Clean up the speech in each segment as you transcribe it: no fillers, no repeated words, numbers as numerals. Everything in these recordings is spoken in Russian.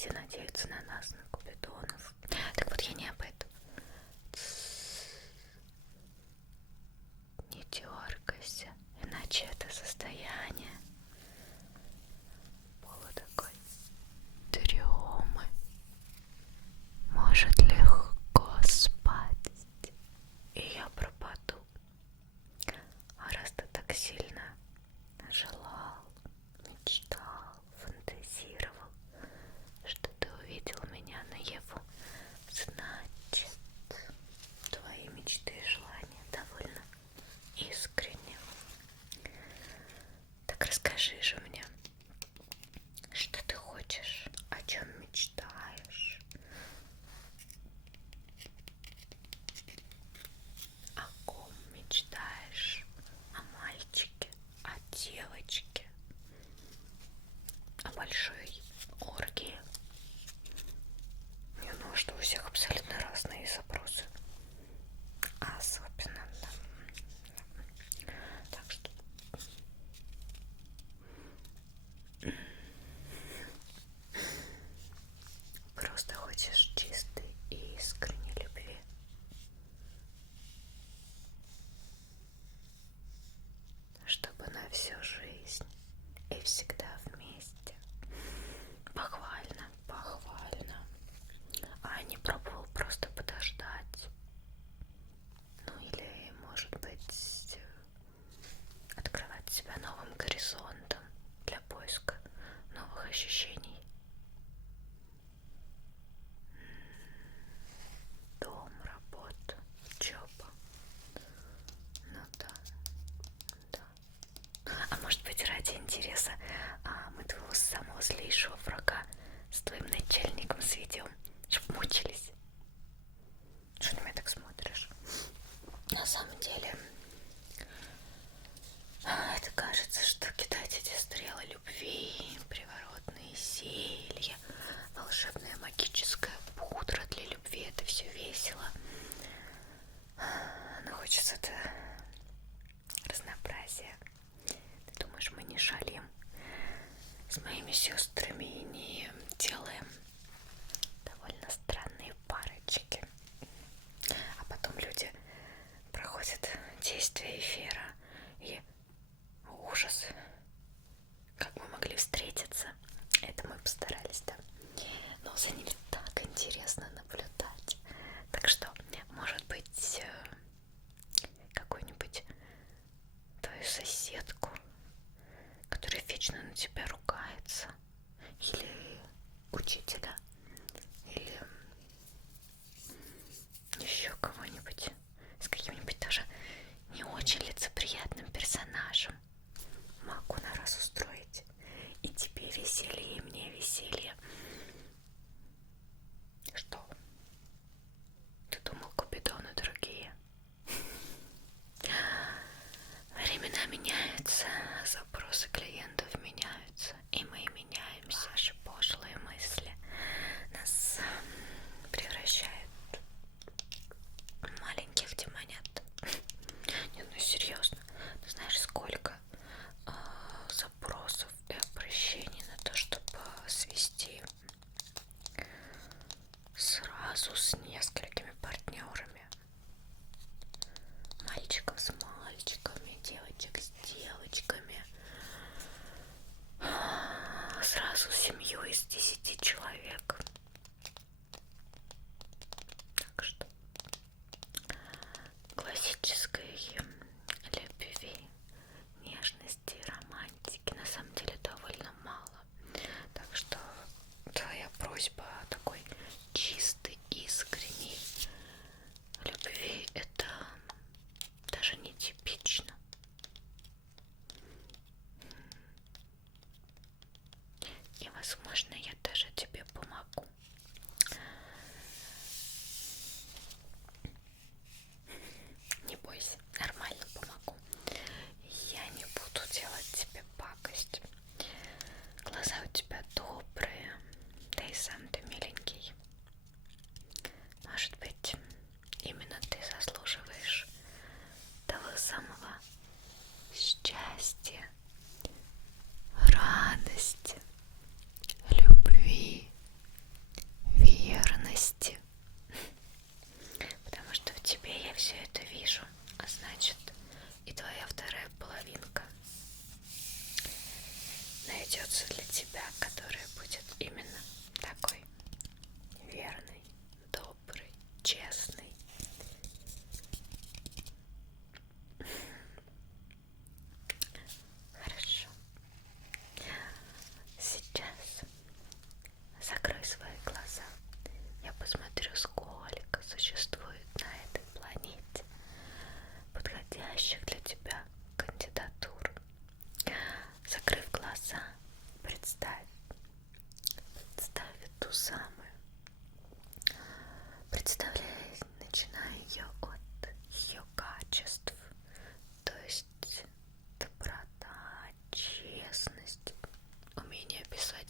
все надеются на нас, на купидонов. Так вот, я не об этом. Не дергайся, иначе это состояние полу такой дремы может легко спать, и я пропаду. А раз ты так сильно желал, мечтал, фантазировал, что ты увидел меня наяву, значит, твои мечты и желания довольно искренне. Так расскажи же мне, что ты хочешь, о чем мечтаешь, о ком мечтаешь, о мальчике, о девочке, о большой оргии. Не знаю, что у всех абсолютно разные запросы. Особенно, да. Так что просто хочешь чистой и искренней любви. Чтобы на всю жизнь и всегда вместе. Похвально, похвально. А не пробовал просто подождать? Ну или, может быть, открывать себя новым горизонтом для поиска новых ощущений? Дом, работа, учеба. Ну да, да. А может быть, ради интереса мы твоего самого злейшего врага с твоим начальником сведем, чтоб мучились? Что ты на меня так смотришь? На самом деле, это кажется, что кидать эти стрелы любви, приворотные зелья, волшебная магическая пудра для любви, это все весело. Но хочется-то разнообразия. Ты думаешь, мы не шалим с моими сестрами и не делаем довольно странные парочки? А потом люди проходят действие эфира и ужас. Как мы могли встретиться? Это мы постарались, да. Но за ними так интересно наблюдать. Так что, может быть, какую-нибудь твою соседку, которая вечно на тебя ругается, или учителя, или еще кого-нибудь с каким-нибудь даже не очень лицеприятным персонажем могу на раз устроить. И тебе веселье, и мне веселье. Что? Ты думал, купидоны другие? Времена меняются, запросы клиентов меняются, и мы меняемся. Наши пошлые мысли нас превращают в маленьких демонят. Не, ну серьезно, ты знаешь, сколько запросов и обращений на то, чтобы свести сразу с несколькими партнерами. Мальчиков с мальчиками, девочек с девочками. Сразу семью из 10 человек. Так что классической любви, нежности и романтики на самом деле довольно мало. Так что твоя просьба о такой чистой, искренней любви — это даже не типично. И, возможно, я даже тебе помогу. Не бойся, нормально помогу. Я не буду делать тебе пакость. Глаза у тебя добрые, да и сам ты миленький. Может быть, именно ты заслуживаешь того самого счастья, радости, любви,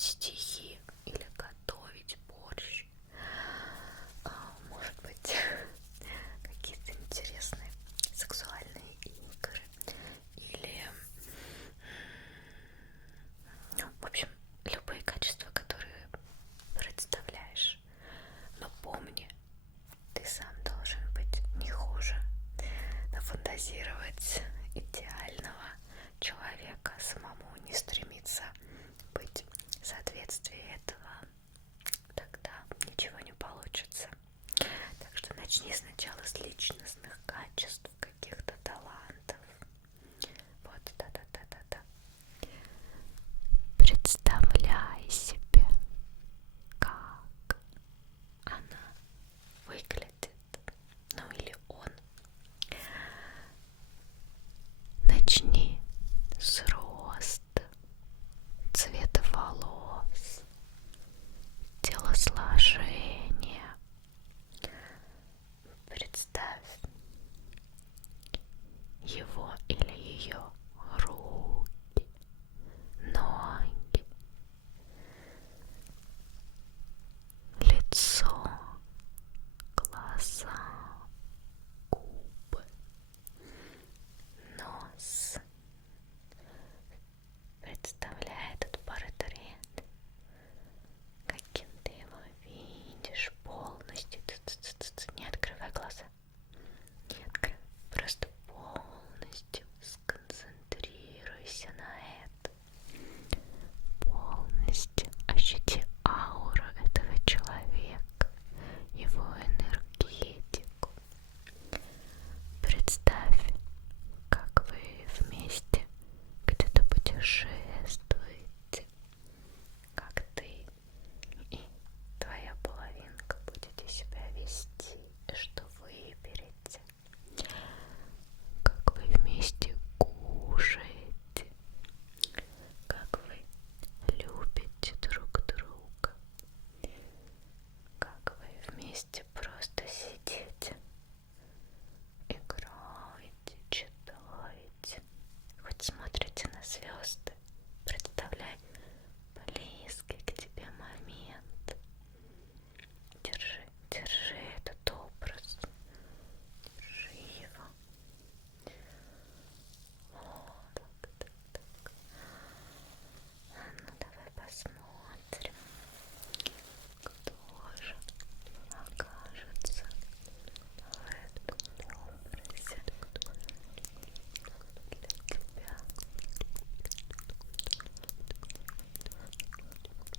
писать стихи или готовить борщ. Может быть, какие-то интересные сексуальные игры или, ну, в общем, любые качества, которые представляешь. Но помни, ты сам должен быть не хуже, нафантазировать идеального человека, самому не стремиться быть в соответствии этого, тогда ничего не получится. Так что начни сначала с личностных качеств, каких-то талантов. Вот, да-да-да-да-да. Представляй себе, как она выглядит, ну или он. Начни с роста, цвета волос, телосложения. Представь его или ее руки, ноги, лицо, глаза, губы, нос. Представляй этот портрет, каким ты его видишь полностью. Не открывай глаза. Не открывай. Просто полностью сконцентрируйся на этом. Полностью ощути ауру этого человека, его энергетику. Представь, как вы вместе где-то путешествуете, как ты и твоя половинка будете себя вести, что выберете, как вы вместе кушаете, как вы любите друг друга, как вы вместе просто сидите, играете, читаете, хоть смотрите на звезды. Представляй близкий к тебе момент. Держи этот образ, держи его. Вот так. Ну давай посмотрим, кто же окажется в этом образе для тебя,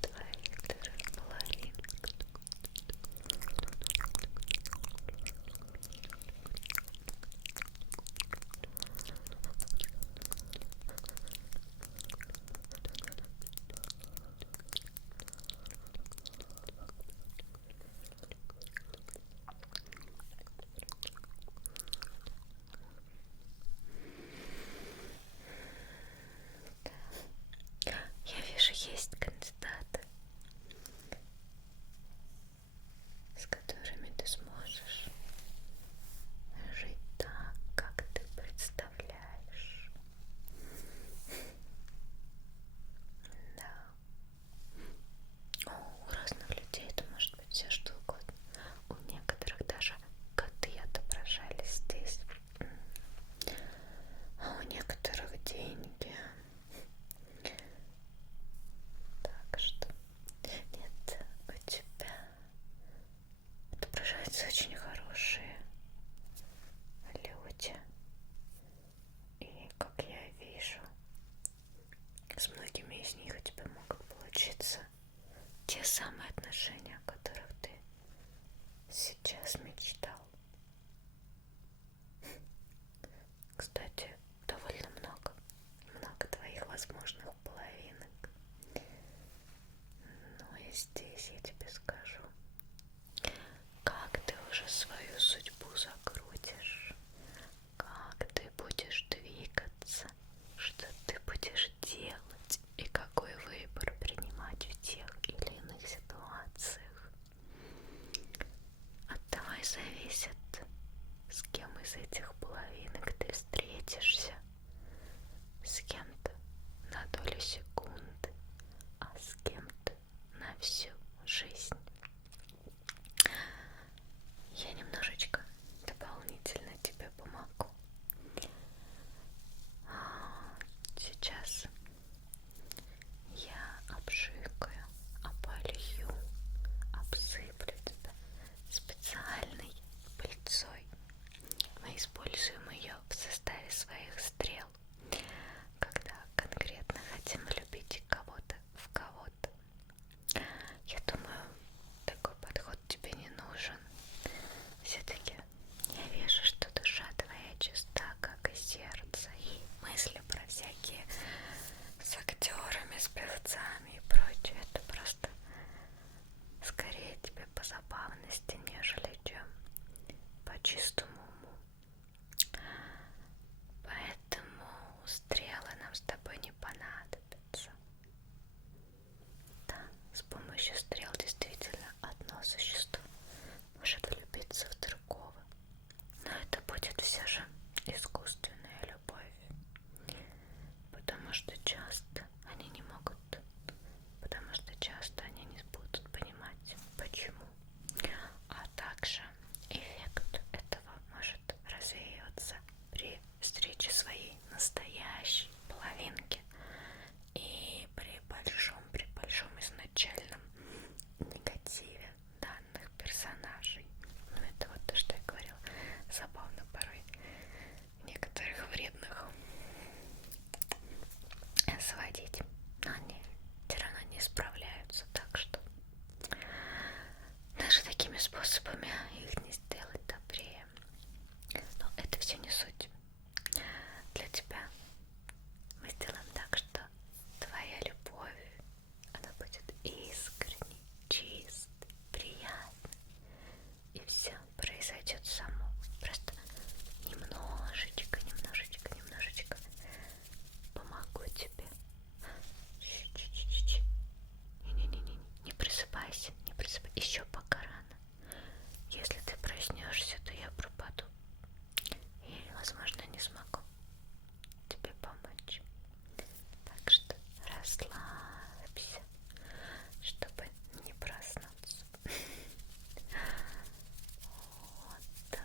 твоих вторых половинок. Я вижу, есть кандидаты, с которыми ты сможешь жить так, как ты представляешь. Да. У разных людей это может быть все что угодно. У некоторых даже коты отображались здесь, а у некоторых деньги. Так что нет, у тебя отображаются очень хорошие люди. И как я вижу, с многими из них у тебя могут получиться те самые отношения, о которых ты сейчас мечтал. Кстати, довольно много твоих возможных половинок. Но и здесь я тебе скажу, как ты уже свою судьбу закрутишь, как ты будешь двигаться, что ты будешь делать и какой выбор принимать в тех или иных ситуациях. От того и зависит, с кем из этих половинок ты встретишься, с кем-то на долю секунды, а с кем-то всю жизнь. Я немножечко дополнительно тебе помогу. Сейчас я обшикаю, опалью, обсыплю тебя специальной пыльцой. Мы используем ее в составе своих стрел, когда конкретно хотим влюбить кого-то в кого-то. Я думаю, такой подход тебе не нужен. Все-таки я вижу, что душа твоя чиста, как и сердце, и мысли про всякие с актерами, с певцами и прочее. Это просто скорее тебе по забавности, нежели чем по чистому уму. Поэтому стрелы нам с тобой не понадобятся. Да, с помощью стрел действительно одно существо может влюбиться в другого. Но это будет все же искусственная любовь. Потому что часто они не могут, потому что часто они не будут понимать, почему. А также эффект этого может развеиваться при встрече своей настоящей половинки и при большом изначальном негативе данных персонажей. Ну, это вот то, что я говорила. Забавно порой некоторых вредных сводить, но они все равно не справляются, так что даже такими способами их не сделать добрее. Но это все не суть. Для тебя мы сделаем так, что твоя любовь, она будет искренней, чистой, приятной, и все произойдет само. Просто немножечко помогу тебе. Чуть-чуть. Не просыпайся, не просыпайся. Еще пока рано. Если ты проснешься, то я пропаду. И, возможно, не смогу тебе помочь. Так что расслабься, чтобы не проснуться. Вот так.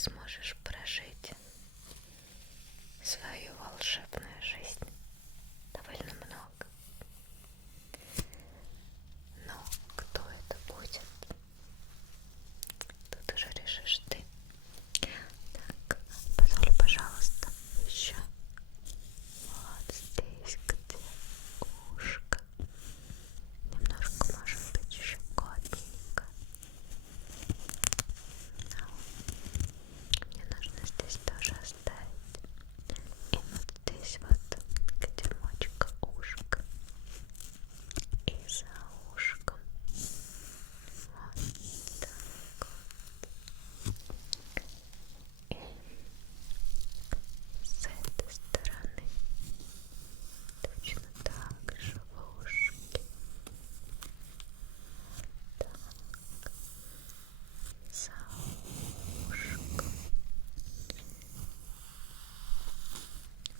сможешь прожить свою волшебную жизнь довольно много. Но кто это будет, тут уже решишь ты. Так, позволь, пожалуйста, еще вот здесь, где ушко, немножко, может быть, щекотненько. Но мне нужно здесь тоже оставить. И вот здесь вот, где мочка ушка, и за ушком. Вот так вот. И с этой стороны точно так же в ушке. Так, за ушком,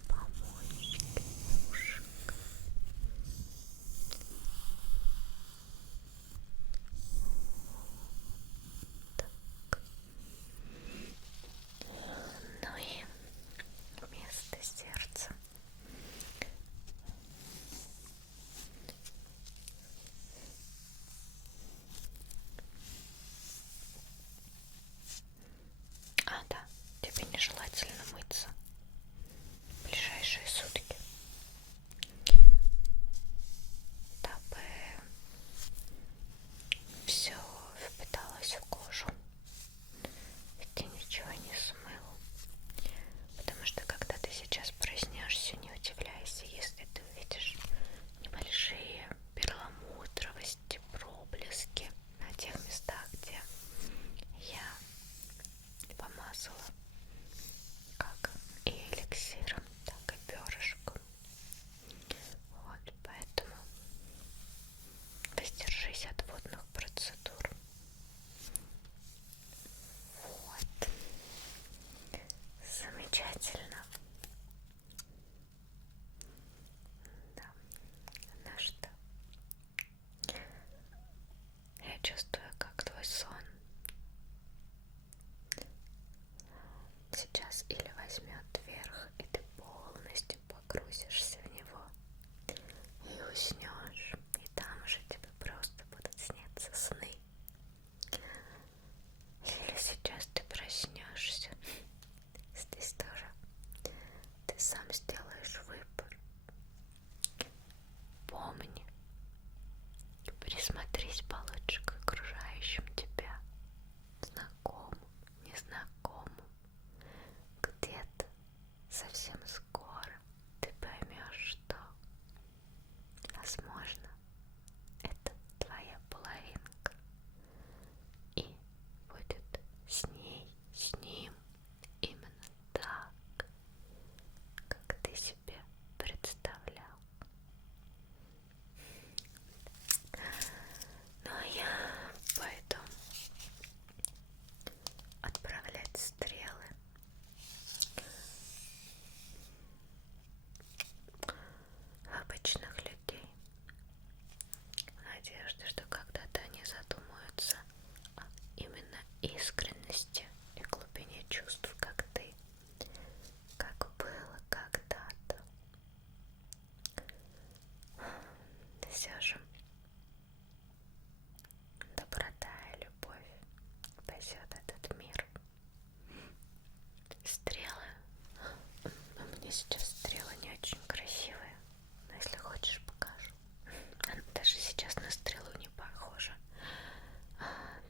по мочке ушка. Так. Ну и вместо сердца да, тебе нежелательно мыться в ближайшие сутки, дабы все впиталось в кожу и ты ничего не смыл. Потому что когда ты сейчас проснешься, не удивляйся, если ты увидишь небольшие перламутровости, проблески на тех местах, где я помазала как и эликсиром, так и перышком. Вот, поэтому воздержись от водных процедур. Вот. Замечательно. Да. Ну что? Я чувствую, как твой сон сейчас или возьмет вверх, и ты полностью погрузишься в него и уснешь, и там же тебе просто будут сниться сны. Или сейчас ты проснешься, здесь тоже ты сам сделаешь выбор. Помни, присмотрись получше к окружающим тебя, знакомым, незнакомым. Где-то совсем скоро ты поймешь, что, возможно, это твоя половинка, и будет с ней, с ним именно так, как ты себе представлял. Ну а я пойду отправлять стрелы в обычных людей, в надежде, что когда-то они задумаются о именно искренности и глубине чувств, как ты, как было когда-то. Все же доброта и любовь спасет этот мир. Стрелы. Мне сейчас стрелы не очень красивые, но если хочешь, покажу. Она даже сейчас на стрелу не похожа.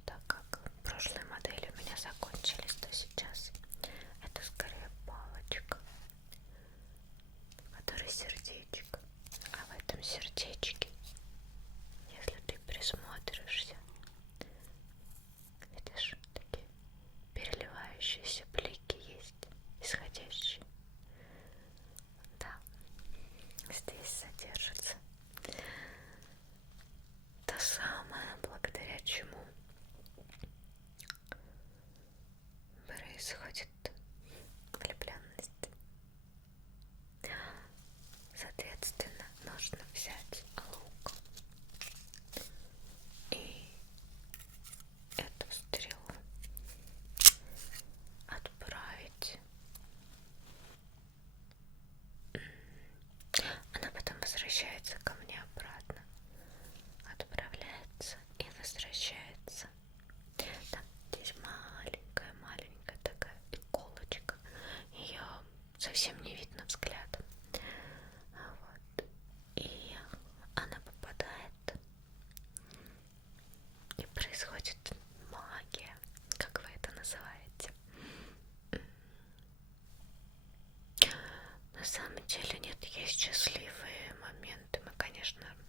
Так как прошлые модели у меня закончились, то сейчас это скорее палочка, в которой сердечко. А в этом сердечке, если ты присмотришься, видишь, такие переливающиеся блики есть, исходящие. Да, здесь содержится то самое, благодаря чему происходит влюбленность. Соответственно, нужно взять лук и эту стрелу конечно,